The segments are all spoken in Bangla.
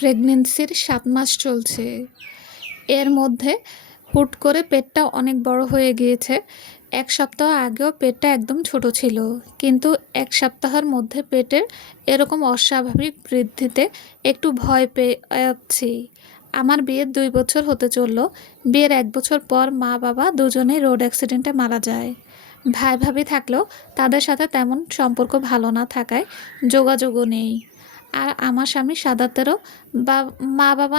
প্রেগনেন্সির ৭ মাস চলছে। এর মধ্যে হুট করে পেটটা অনেক বড় হয়ে গিয়েছে। ১ সপ্তাহ আগেও পেটটা একদম ছোট ছিল। কিন্তু ১ সপ্তাহের মধ্যে পেটের এরকম অস্বাভাবিক বৃদ্ধিতে একটু ভয় পেয়ে যাচ্ছি। আমার বিয়ের ২ বছর হতে চলল। বিয়ের ১ বছর পর মা-বাবা দুজনেই রোড অ্যাক্সিডেন্টে মারা যায়। ভাই-ভাবি থাকলেও তাদের সাথে তেমন সম্পর্ক ভালো না থাকায় যোগাযোগও নেই। আর আমার স্বামী সাদাতেরও বা মা-বাবা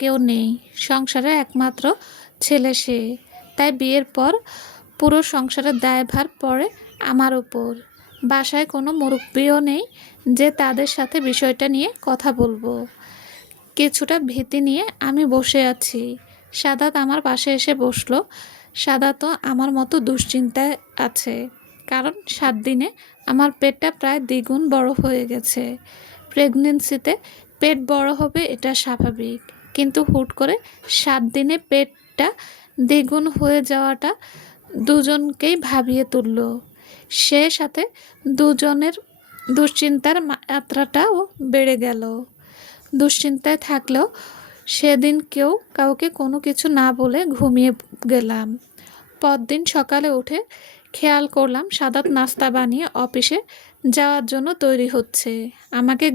কেউ নেই। সংসারের একমাত্র ছেলে সে। তাই বিয়ের পর পুরো সংসারের দায়ভার পড়ে আমার ওপর। বাসায় কোনো মুরব্বিও নেই যে তাদের সাথে বিষয়টা নিয়ে কথা বলবো। কিছুটা ভীতি নিয়ে আমি বসে আছি। সাদাত আমার পাশে এসে বসলো। সাদাতও আমার মতো দুশ্চিন্তায় আছে। কারণ ৭ দিনে আমার পেটটা প্রায় দ্বিগুণ বড় হয়ে গেছে। প্রেগনেন্সিতে পেট বড় হবে এটা স্বাভাবিক। কিন্তু হুট করে ৭ দিনে পেটটা দ্বিগুণ হয়ে যাওয়াটা দুজনকেই ভাবিয়ে তুলল। সে সাথে দুজনের দুশ্চিন্তার মাত্রাটাও বেড়ে গেল। দুশ্চিন্তায় থাকলেও সেদিন কেউ কাউকে কোনো কিছু না বলে ঘুমিয়ে গেলাম। পরদিন সকালে উঠে খেয়াল করলাম সাদাত নাস্তা বানিয়ে অফিসে যাওয়ার জন্য তৈরি হচ্ছে। আমাকে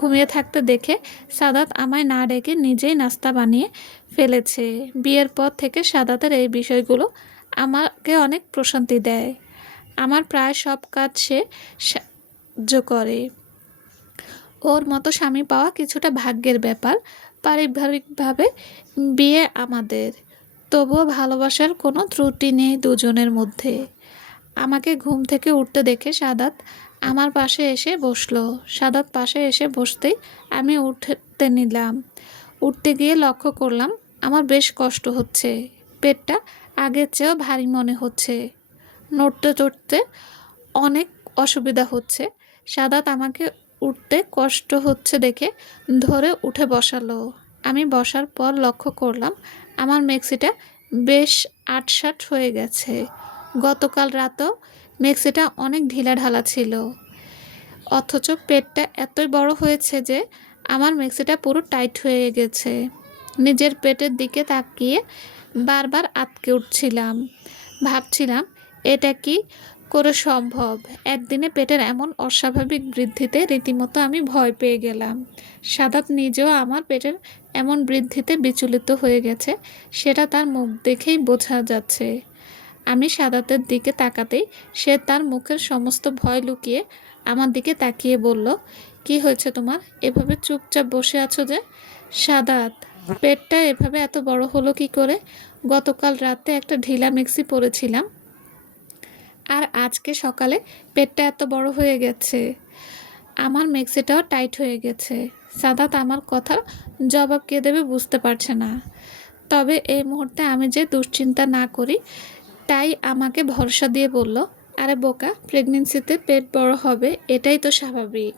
ঘুমিয়ে থাকতে দেখে সাদাত আমায় না ডেকে নিজেই নাস্তা বানিয়ে ফেলেছে। বিয়ের পর থেকে সাদাতের এই বিষয়গুলো আমাকে অনেক প্রশান্তি দেয়। আমার প্রায় সব কাজ সে সাহায্য করে। ওর মতো স্বামী পাওয়া কিছুটা ভাগ্যের ব্যাপার। পারিবারিকভাবে বিয়ে আমাদের, তবুও ভালোবাসার কোনো ত্রুটি নেই দুজনের মধ্যে। আমাকে ঘুম থেকে উঠতে দেখে সাদাত আমার পাশে এসে বসলো। সাদাত পাশে এসে বসতেই আমি উঠতে নিলাম। উঠতে গিয়ে লক্ষ্য করলাম আমার বেশ কষ্ট হচ্ছে। পেটটা আগের চেয়েও ভারী মনে হচ্ছে। নড়তে চড়তে অনেক অসুবিধা হচ্ছে। সাদাত আমাকে উঠতে কষ্ট হচ্ছে দেখে ধরে উঠে বসালো। আমি বসার পর লক্ষ্য করলাম আমার মেক্সিটা বেশ আঁটসাঁট হয়ে গেছে। গতকাল রাতেও মেক্সিটা অনেক ঢিলাঢালা ছিল। অথচ পেটটা এতই বড় হয়েছে যে আমার মেক্সিটা পুরো টাইট হয়ে গেছে। নিজের পেটের দিকে তাকিয়ে বারবার আটকে উঠছিলাম। ভাবছিলাম এটা কি করে সম্ভব। একদিনে পেটের এমন অস্বাভাবিক বৃদ্ধিতে রীতিমতো আমি ভয় পেয়ে গেলাম। সাদাত নিজেও আমার পেটের এমন বৃদ্ধিতে বিচলিত হয়ে গেছে, সেটা তার মুখ দেখেই বোঝা যাচ্ছে। আমি সাদাতের দিকে তাকাতেই সে তার মুখের সমস্ত ভয় লুকিয়ে আমার দিকে তাকিয়ে বলল, কি হয়েছে তোমার? এভাবে চুপচাপ বসে আছো যে? সাদাত, পেটটা এভাবে এত বড় হলো কি করে? গতকাল রাতে একটা ঢিলা মেক্সি পরেছিলাম, আর আজকে সকালে পেটটা এত বড় হয়ে গেছে। আমার মেক্সিটাও টাইট হয়ে গেছে। সাদাত আমার কথার জবাব কে দেবে বুঝতে পারছে না। তবে এই মুহূর্তে আমি যে দুশ্চিন্তা না করি তাই আমাকে ভরসা দিয়ে বলল, আরে বোকা, প্রেগনেন্সিতে পেট বড় হবে এটাই তো স্বাভাবিক।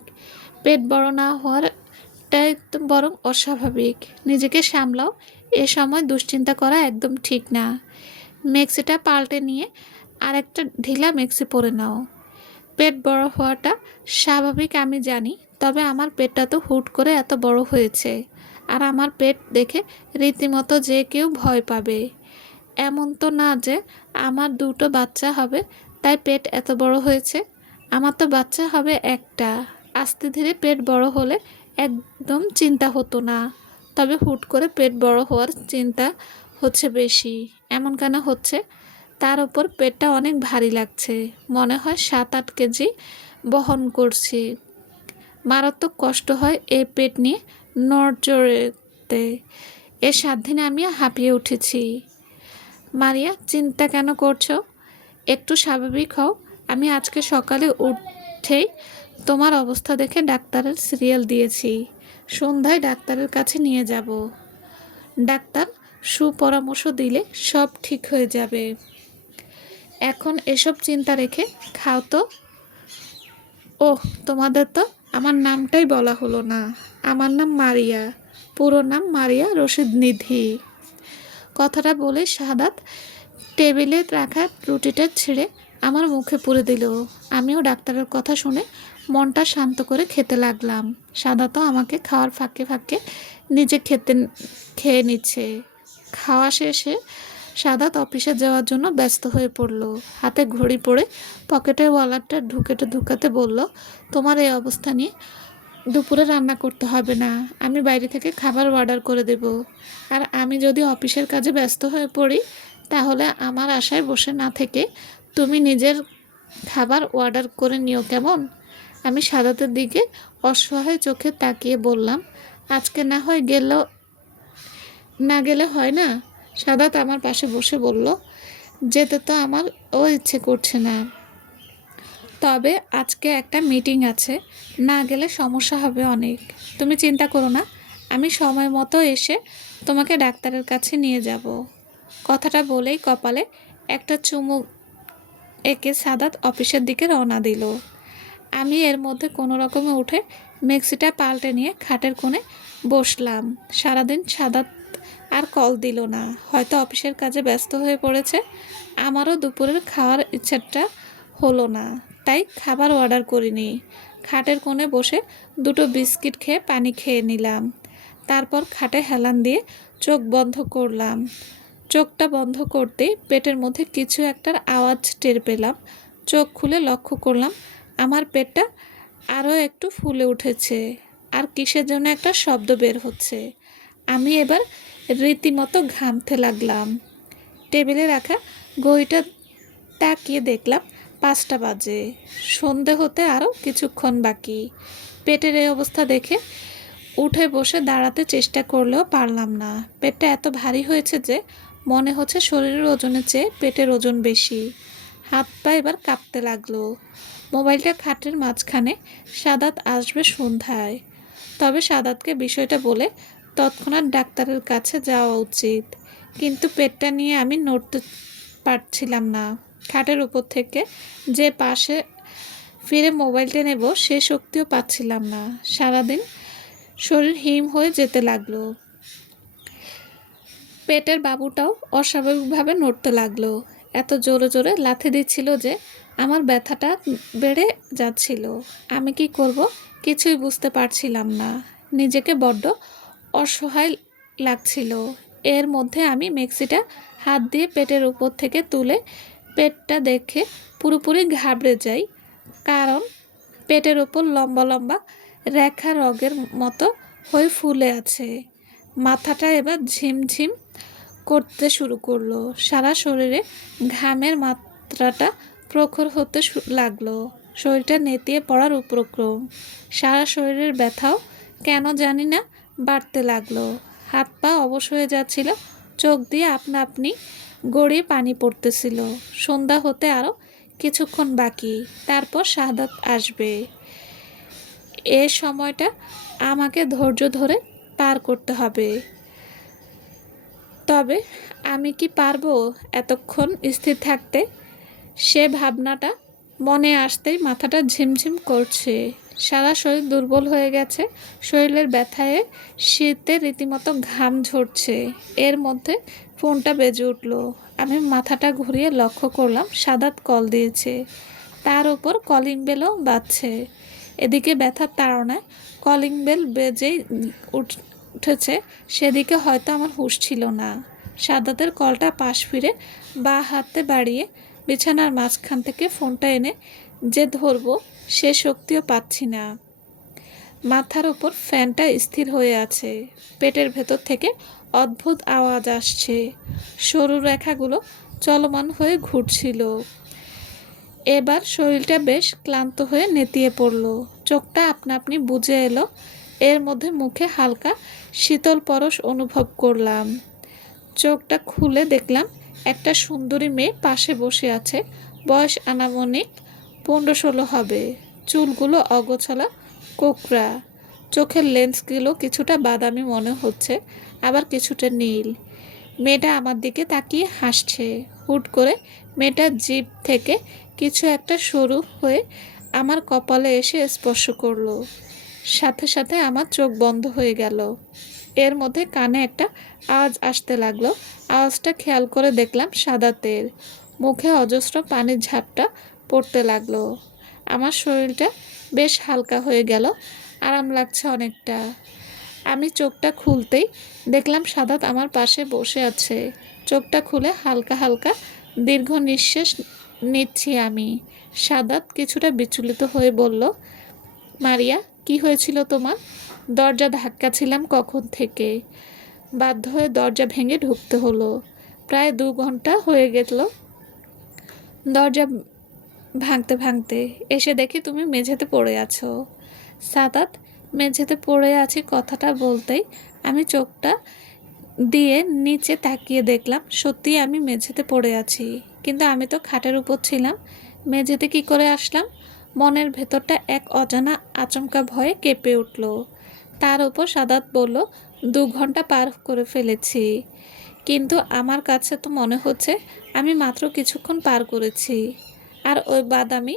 পেট বড় না হওয়ারটাই তো বরং অস্বাভাবিক। নিজেকে সামলাও, এ সময় দুশ্চিন্তা করা একদম ঠিক না। মেক্সিটা পাল্টে নিয়ে আরেকটা ঢিলা মেক্সি পরে নাও। পেট বড় হওয়াটা স্বাভাবিক আমি জানি, তবে আমার পেটটা তো হুট করে এত বড় হয়েছে। আর আমার পেট দেখে রীতিমতো যে কেউ ভয় পাবে। এমন তো না যে আমার 2টো বাচ্চা হবে তাই পেট এত বড় হয়েছে। আমার তো বাচ্চা হবে একটা। আস্তে ধীরে পেট বড় হলে একদম চিন্তা হতো না। তবে হুট করে পেট বড় হওয়ার চিন্তা হচ্ছে বেশি। এমন কেন হচ্ছে? তার ওপর পেটটা অনেক ভারী লাগছে। মনে হয় 7-8 কেজি বহন করছি। মারাত্মক কষ্ট হয় এই পেট নিয়ে নড়চড়তে। এর 7 দিনে আমি হাঁপিয়ে উঠেছি। মারিয়া, চিন্তা কেন করছো? একটু স্বাভাবিক হও। আমি আজকে সকালে উঠেই তোমার অবস্থা দেখে ডাক্তারের সিরিয়াল দিয়েছি। সন্ধ্যায় ডাক্তারের কাছে নিয়ে যাব। ডাক্তার সুপরামর্শ দিলে সব ঠিক হয়ে যাবে। এখন এসব চিন্তা রেখে খাও তো। ওহ, তোমাদের তো আমার নামটাই বলা হলো না। আমার নাম মারিয়া। পুরো নাম মারিয়া রশিদ নিধি। কথাটা বলে সাদাত টেবিলে রাখা রুটিটা ছেড়ে আমার মুখে পুরে দিল। আমিও ডাক্তারের কথা শুনে মনটা শান্ত করে খেতে লাগলাম। সাদা তো আমাকে খাওয়ার ফাঁকে ফাঁকে নিজে খেয়ে নিচ্ছে। খাওয়া শেষে সাদাত অফিসে যাওয়ার জন্য ব্যস্ত হয়ে পড়ল। হাতে ঘড়ি পড়ে পকেটের ওয়ালেটটা ঢুকাতে বলল, তোমার এই অবস্থা নিয়ে দুপুরে রান্না করতে হবে না, আমি বাইরে থেকে খাবার অর্ডার করে দেব। আর আমি যদি অফিসের কাজে ব্যস্ত হয়ে পড়ি, তাহলে আমার আশায় বসে না থেকে তুমি নিজের খাবার অর্ডার করে নিও, কেমন? আমি সাদাতের দিকে অসহায় চোখে তাকিয়ে বললাম, আজকে না গেলে হয় না? সাদাত আমার পাশে বসে বলল, যেতে তো আমার ইচ্ছে করছে না, তবে আজকে একটা মিটিং আছে, না গেলে সমস্যা হবে অনেক। তুমি চিন্তা করো না, আমি সময় মতো এসে তোমাকে ডাক্তারের কাছে নিয়ে যাব। কথাটা বলেই কপালে একটা চুমু এঁকে সাদাত অফিসের দিকে রওনা দিল। আমি এর মধ্যে কোনো রকমে উঠে মেক্সিটা পাল্টে নিয়ে খাটের কোণে বসলাম। সারাদিন সাদাত আর কল দিল না, হয়তো অফিসের কাজে ব্যস্ত হয়ে পড়েছে। আমারও দুপুরের খাওয়ার ইচ্ছাটা হলো না, তাই খাবার অর্ডার করিনি। খাটের কোণে বসে দুটো বিস্কিট খেয়ে পানি খেয়ে নিলাম। তারপর খাটে হেলান দিয়ে চোখ বন্ধ করলাম। চোখটা বন্ধ করতেই পেটের মধ্যে কিছু একটার আওয়াজ টের পেলাম। চোখ খুলে লক্ষ্য করলাম আমার পেটটা আরও একটু ফুলে উঠেছে, আর কিসের জন্য একটা শব্দ বের হচ্ছে। আমি এবার রীতিমতো ঘামতে লাগলাম। টেবিলে রাখা ঘড়িটা তাকিয়ে দেখলাম 5টা বাজে। সন্ধে হতে আরও কিছুক্ষণ বাকি। পেটের এই অবস্থা দেখে উঠে বসে দাঁড়াতে চেষ্টা করলেও পারলাম না। পেটটা এত ভারী হয়েছে যে মনে হচ্ছে শরীরের ওজনের চেয়ে পেটের ওজন বেশি। হাত পা এবার কাঁপতে লাগলো। মোবাইলটা খাটের মাঝখানে। সাদাত আসবে সন্ধ্যায়, তবে সাদাতকে বিষয়টা বলে তৎক্ষণাৎ ডাক্তারের কাছে যাওয়া উচিত। কিন্তু পেটটা নিয়ে আমি নড়তে পারছিলাম না। খাটের উপর থেকে যে পাশে ফিরে মোবাইলটা নেব সে শক্তিও পাচ্ছিলাম না। সারাদিন শরীর হিম হয়ে যেতে লাগলো। পেটের বাবুটাও অস্বাভাবিকভাবে নড়তে লাগলো। এত জোরে জোরে লাথি দিচ্ছিল যে আমার ব্যথাটা বেড়ে যাচ্ছিল। আমি কি করব কিছুই বুঝতে পারছিলাম না। নিজেকে বড্ড অসহায় লাগছিল। এর মধ্যে আমি মেক্সিটা হাত দিয়ে পেটের উপর থেকে তুলে পেটটা দেখে পুরোপুরি ঘাবড়ে যাই, কারণ পেটের ওপর লম্বা লম্বা রেখা রগের মতো হয়ে ফুলে আছে। মাথাটা এবার ঝিমঝিম করতে শুরু করলো। সারা শরীরে ঘামের মাত্রাটা প্রখর হতে লাগলো। শরীরটা নেতিয়ে পড়ার উপক্রম। সারা শরীরের ব্যথাও কেন জানি না বাড়তে লাগলো। হাত পা অবশ হয়ে যাচ্ছিল, চোখ দিয়ে আপনা আপনি গড়িয়ে পানি পড়তেছিল। সন্ধ্যা হতে আরও কিছুক্ষণ বাকি, তারপর শাহাদাত আসবে। এ সময়টা আমাকে ধৈর্য ধরে পার করতে হবে। তবে আমি কি পারবো এতক্ষণ স্থির থাকতে? সে ভাবনাটা মনে আসতেই মাথাটা ঝিমঝিম করছে। সারা শরীর দুর্বল হয়ে গেছে। শরীরের ব্যথায় শীতে রীতিমতো ঘাম ঝরছে। এর মধ্যে ফোনটা বেজে উঠল। আমি মাথাটা ঘুরিয়ে লক্ষ্য করলাম সাদাত কল দিয়েছে। তার উপর কলিং বেলও বাজছে। এদিকে ব্যথার তাড়নায় কলিং বেল বেজেই উঠেছে, সেদিকে হয়তো আমার হুঁশ ছিল না। সাদাতের কলটা পাশ ফিরে বা হাতে বাড়িয়ে বিছানার মাঝখান থেকে ফোনটা এনে যে ধরবো সে শক্তিও পাচ্ছি না। মাথার উপর ফ্যানটা স্থির হয়ে আছে। পেটের ভেতর থেকে অদ্ভুত আওয়াজ আসছে। সরু রেখাগুলো চলমান হয়ে ঘুরছিল। এবার শরীরটা বেশ ক্লান্ত হয়ে নেতিয়ে পড়ল। চোখটা আপনা আপনি বুজে এলো। এর মধ্যে মুখে হালকা শীতল পরশ অনুভব করলাম। চোখটা খুলে দেখলাম একটা সুন্দরী মেয়ে পাশে বসে আছে। বয়স আনুমানিক 15-16 হবে। চুলগুলো অগোছালো, কোকড়া। চোখের লেন্সগুলো কিছুটা বাদামি মনে হচ্ছে, আবার কিছুটা নীল। মেয়েটা আমার দিকে তাকিয়ে হাসছে। হুট করে মেয়েটার জিভ থেকে কিছু একটা সরু হয়ে আমার কপালে এসে স্পর্শ করলো। সাথে সাথে আমার চোখ বন্ধ হয়ে গেল। এর মধ্যে কানে একটা আওয়াজ আসতে লাগলো। আওয়াজটা খেয়াল করে দেখলাম সাদাতের। মুখে অজস্র পানির ঝাপটা পড়তে লাগলো। আমার শরীরটা বেশ হালকা হয়ে গেল, আরাম লাগছে অনেকটা। আমি চোখটা খুলতেই দেখলাম সাদাত আমার পাশে বসে আছে। চোখটা খুলে হালকা হালকা দীর্ঘ নিঃশ্বাস নিচ্ছি আমি। সাদাত কিছুটা বিচলিত হয়ে বলল, মারিয়া, কি হয়েছিল তোমার? দরজা ধাক্কাছিলাম কখন থেকে। বাধ্য হয়ে দরজা ভেঙে ঢুকতে হলো। প্রায় 2 ঘন্টা হয়ে গেল দরজা ভাঙতে ভাঙতে। এসে দেখি তুমি মেঝেতে পড়ে আছো। সাদাত মেঝেতে পড়ে আছি কথাটা বলতেই আমি চোখটা দিয়ে নিচে তাকিয়ে দেখলাম সত্যি আমি মেঝেতে পড়ে আছি। কিন্তু আমি তো খাটের উপর ছিলাম, মেঝেতে কি করে আসলাম? মনের ভেতরটা এক অজানা আচমকা ভয়ে কেঁপে উঠল। তার উপর সাদাত বলল, 2 ঘন্টা পার করে ফেলেছি। কিন্তু আমার কাছে তো মনে হচ্ছে আমি মাত্র কিছুক্ষণ পার করেছি। আর ওই বাদামি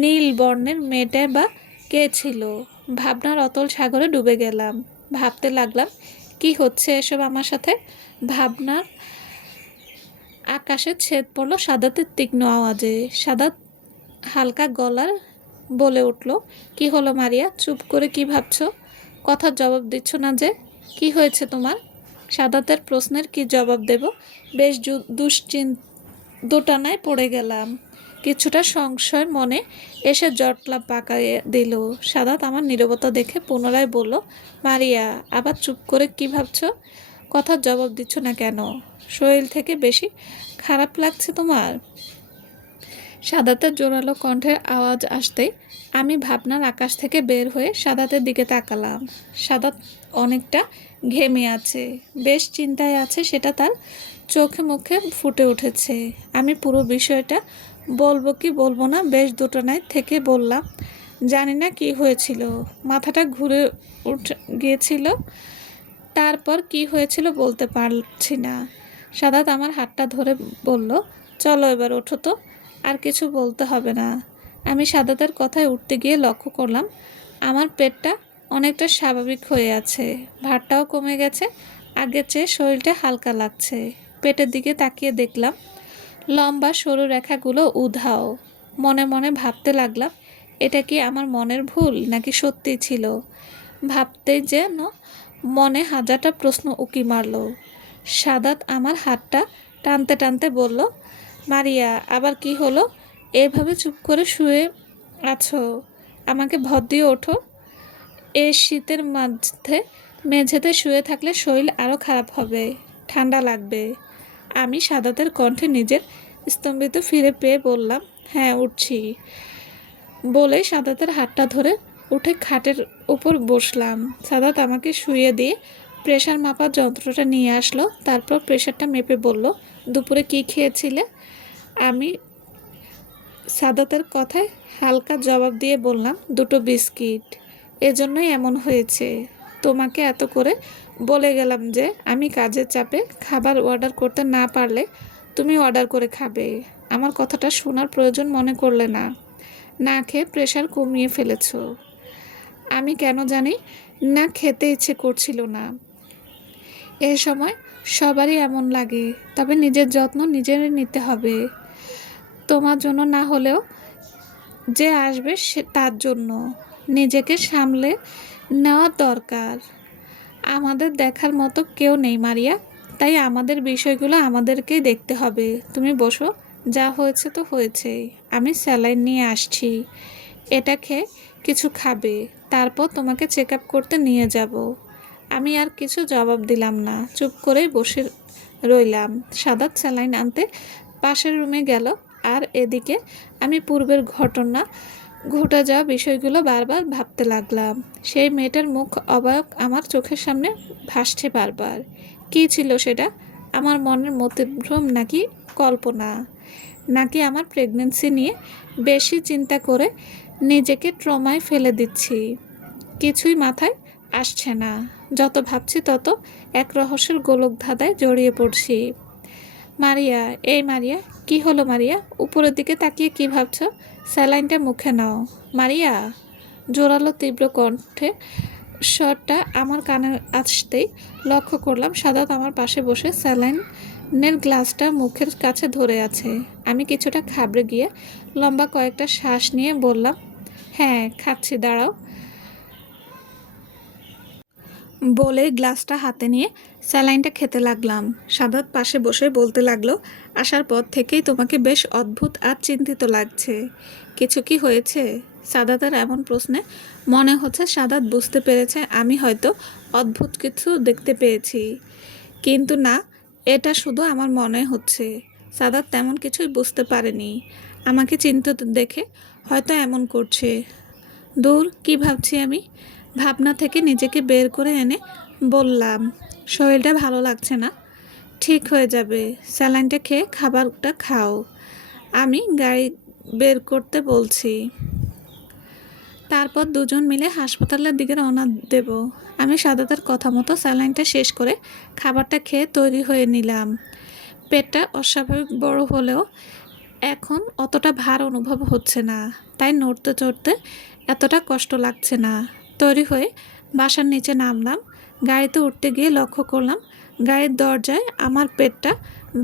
নীল বর্ণের মেয়েটা বা কে ছিল? ভাবনার অতল সাগরে ডুবে গেলাম। ভাবতে লাগলাম, কি হচ্ছে এসব আমার সাথে? ভাবনার আকাশে ছেদ পড়ল সাদাতের তীক্ষ্ণ আওয়াজে। সাদাত হালকা গলার বলে উঠল, কি হলো মারিয়া? চুপ করে কি ভাবছো? কথার জবাব দিচ্ছ না যে? কি হয়েছে তোমার? সাদাতের প্রশ্নের কি জবাব দেব? বেশ দোটানায় পড়ে গেলাম। কিছুটা সংশয় মনে এসে জটলা পাকাইয়ে দিল। সাদাত আমার নীরবতা দেখে পুনরায় বলল, মারিয়া, আবার চুপ করে কি ভাবছো? কথার জবাব দিচ্ছ না কেন? শরীর থেকে বেশি খারাপ লাগছে তোমার? সাদাতের জোরালো কণ্ঠের আওয়াজ আসতেই আমি ভাবনার আকাশ থেকে বের হয়ে সাদাতের দিকে তাকালাম। সাদাত অনেকটা ঘেমে আছে, বেশ চিন্তায় আছে, সেটা তার চোখে মুখে ফুটে উঠেছে। আমি পুরো বিষয়টা বলবো কি বলবো না বেশ দোটানায় থেকে বললাম, জানি না কি হয়েছিল, মাথাটা ঘুরে গিয়েছিল। তারপর কি হয়েছিল বলতে পারছি না। সাদাত আমার হাতটা ধরে বলল, চলো এবার ওঠো তো, আর কিছু বলতে হবে না। আমি সাদাতের কথায় উঠতে গিয়ে লক্ষ্য করলাম আমার পেটটা অনেকটা স্বাভাবিক হয়ে আছে, ভারটাও কমে গেছে, আগের চেয়ে শরীরটা হালকা লাগছে। পেটের দিকে তাকিয়ে দেখলাম লম্বা সরু রেখাগুলো উধাও। মনে মনে ভাবতে লাগলাম, এটা কি আমার মনের ভুল নাকি সত্যি ছিল? ভাবতেই যেন মনে হাজারটা প্রশ্ন উকি মারল। সাদাত আমার হাতটা টানতে টানতে বলল, মারিয়া, আবার কি হলো? এভাবে চুপ করে শুয়ে আছো, আমাকে ভর দিয়ে ওঠো। এই শীতের মধ্যে মেঝেতে শুয়ে থাকলে শরীর আরও খারাপ হবে, ঠান্ডা লাগবে। আমি সাদাতের কণ্ঠে নিজের স্তম্ভিত ফিরে পেয়ে বললাম, হ্যাঁ উঠছি। বলেই সাদাতের হাতটা ধরে উঠে খাটের উপর বসলাম। সাদাত আমাকে শুইয়ে দিয়ে প্রেশার মাপার যন্ত্রটা নিয়ে আসলো। তারপর প্রেশারটা মেপে বলল, দুপুরে কি খেয়েছিলে? আমি সাদাতের কথায় হালকা জবাব দিয়ে বললাম, 2টো বিস্কিট। এজন্যই এমন হয়েছে। তোমাকে এত করে বলে গেলাম যে আমি কাজের চাপে খাবার অর্ডার করতে না পারলে তুমি অর্ডার করে খাবে। আমার কথাটা শোনার প্রয়োজন মনে করলে না, না খেয়ে প্রেশার কমিয়ে ফেলেছ। আমি কেন জানি না খেতে ইচ্ছে করছিল না। এ সময় সবারই এমন লাগে, তবে নিজের যত্ন নিজেরই নিতে হবে। তোমার জন্য না হলেও যে আসবে সে তার জন্য নিজেকে সামলে নেওয়া দরকার। আমাদের দেখার মতো কেউ নেই মারিয়া, তাই আমাদের বিষয়গুলো আমাদেরকেই দেখতে হবে। তুমি বসো, যা হয়েছে তো হয়েছেই। আমি স্যালাইন নিয়ে আসছি, এটা খেয়ে কিছু খাবে, তারপর তোমাকে চেক আপ করতে নিয়ে যাব। আমি আর কিছু জবাব দিলাম না, চুপ করেই বসে রইলাম। সাদাত স্যালাইন আনতে পাশের রুমে গেল, আর এদিকে আমি পূর্বের ঘটে যাওয়া বিষয়গুলো বারবার ভাবতে লাগলাম। সেই মেয়েটার মুখ অবাক আমার চোখের সামনে ভাসছে বারবার। কী ছিল সেটা? আমার মনের মতিভ্রম নাকি কল্পনা? নাকি আমার প্রেগনেন্সি নিয়ে বেশি চিন্তা করে নিজেকে ট্রমায় ফেলে দিচ্ছি? কিছুই মাথায় আসছে না। যত ভাবছি তত এক রহস্যের গোলকধাঁধায় জড়িয়ে পড়ছি। মারিয়া, এই মারিয়া, কি হলো মারিয়া? উপরের দিকে তাকিয়ে কি ভাবছো? স্যালাইনটা মুখে নাও। মারিয়া, জোরালো তীব্র কণ্ঠে স্বরটা আমার কানে আসতেই লক্ষ্য করলাম সাদাত আমার পাশে বসে স্যালাইন নের গ্লাসটা মুখের কাছে ধরে আছে। আমি কিছুটা ঘাবড়ে গিয়ে লম্বা কয়েকটা শ্বাস নিয়ে বললাম, হ্যাঁ খাচ্ছি, দাঁড়াও। বলে গ্লাসটা হাতে নিয়ে স্যালাইনটা খেতে লাগলাম। সাদাত পাশে বসে বলতে লাগলো, আসার পর থেকেই তোমাকে বেশ অদ্ভুত আর চিন্তিত লাগছে। কিছু কি হয়েছে? সাদাতের এমন প্রশ্নে মনে হচ্ছে সাদাত বুঝতে পেরেছে আমি হয়তো অদ্ভুত কিছু দেখতে পেয়েছি। কিন্তু না, এটা শুধু আমার মনে হচ্ছে। সাদাত তেমন কিছুই বুঝতে পারেনি। আমাকে চিন্তিত দেখে হয়তো এমন করছে। দূর, কি ভাবছি আমি? ভাবনা থেকে নিজেকে বের করে এনে বললাম, শরীরটা ভালো লাগছে না, ঠিক হয়ে যাবে, স্যালাইনটা খেয়ে খাবারটা খাও। আমি গাড়ি বের করতে বলছি। তারপর দুজন মিলে হাসপাতালের দিকে রওনা দেব। আমি সাদাতের কথা মতো স্যালাইনটা শেষ করে খাবারটা খেয়ে তৈরি হয়ে নিলাম। পেটটা অস্বাভাবিক বড় হলেও এখন অতটা ভার অনুভব হচ্ছে না, তাই নড়তে চড়তে এতটা কষ্ট লাগছে না। তৈরি হয়ে বাসার নিচে নামলাম। গাড়িতে উঠতে গিয়ে লক্ষ্য করলাম গাড়ির দরজায় আমার পেটটা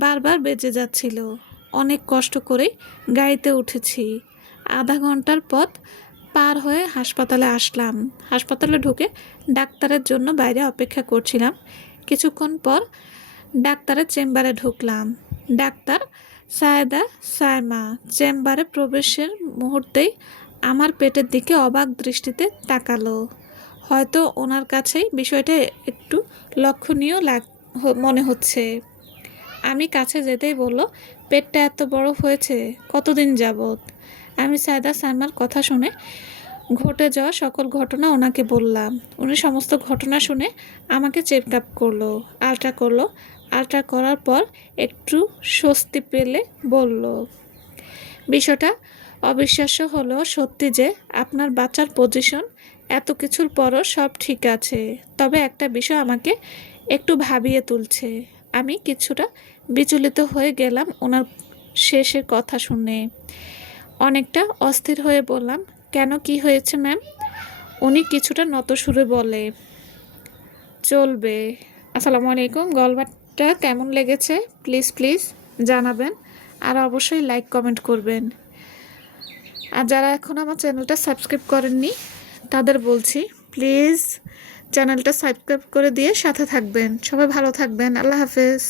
বারবার বেজে যাচ্ছিল। অনেক কষ্ট করেই গাড়িতে উঠেছি। আধা ঘন্টার পথ পার হয়ে হাসপাতালে আসলাম। হাসপাতালে ঢুকে ডাক্তারের জন্য বাইরে অপেক্ষা করছিলাম। কিছুক্ষণ পর ডাক্তারের চেম্বারে ঢুকলাম। ডাক্তার সায়েদা সায়মা চেম্বারে প্রবেশের মুহূর্তেই আমার পেটের দিকে অবাক দৃষ্টিতে তাকালো। হয়তো ওনার কাছেই বিষয়টা একটু লক্ষণীয় মনে হচ্ছে। আমি কাছে যেতেই বলল, পেটটা এত বড় হয়েছে কতদিন যাবৎ? আমি সায়েদা সায়মার কথা শুনে ঘটে যাওয়া সকল ঘটনা ওনাকে বললাম। উনি সমস্ত ঘটনা শুনে আমাকে চেক আপ করলো, আলট্রা করলো। আলট্রা করার পর একটু স্বস্তি পেলে বলল, বিষয়টা অবিশ্বাস্য হলেও সত্যি যে আপনার বাচ্চার পজিশন এত কিছুর পরও সব ঠিক আছে। তবে একটা বিষয় আমাকে একটু ভাবিয়ে তুলছে। আমি কিছুটা বিচলিত হয়ে গেলাম ওনার শেষের কথা শুনে। অনেকটা অস্থির হয়ে বললাম, কেন, কি হয়েছে ম্যাম? উনি কিছুটা নত সুরে বলে, চলবে। আসসালামু আলাইকুম। গল্পটা কেমন লেগেছে প্লিজ জানাবেন, আর অবশ্যই লাইক কমেন্ট করবেন। আর যারা এখন আমার চ্যানেলটা সাবস্ক্রাইব করেননি তাদের বলছি, প্লিজ চ্যানেলটা সাবস্ক্রাইব করে দিয়ে সাথে থাকবেন। সবাই ভালো থাকবেন। আল্লাহ হাফেজ।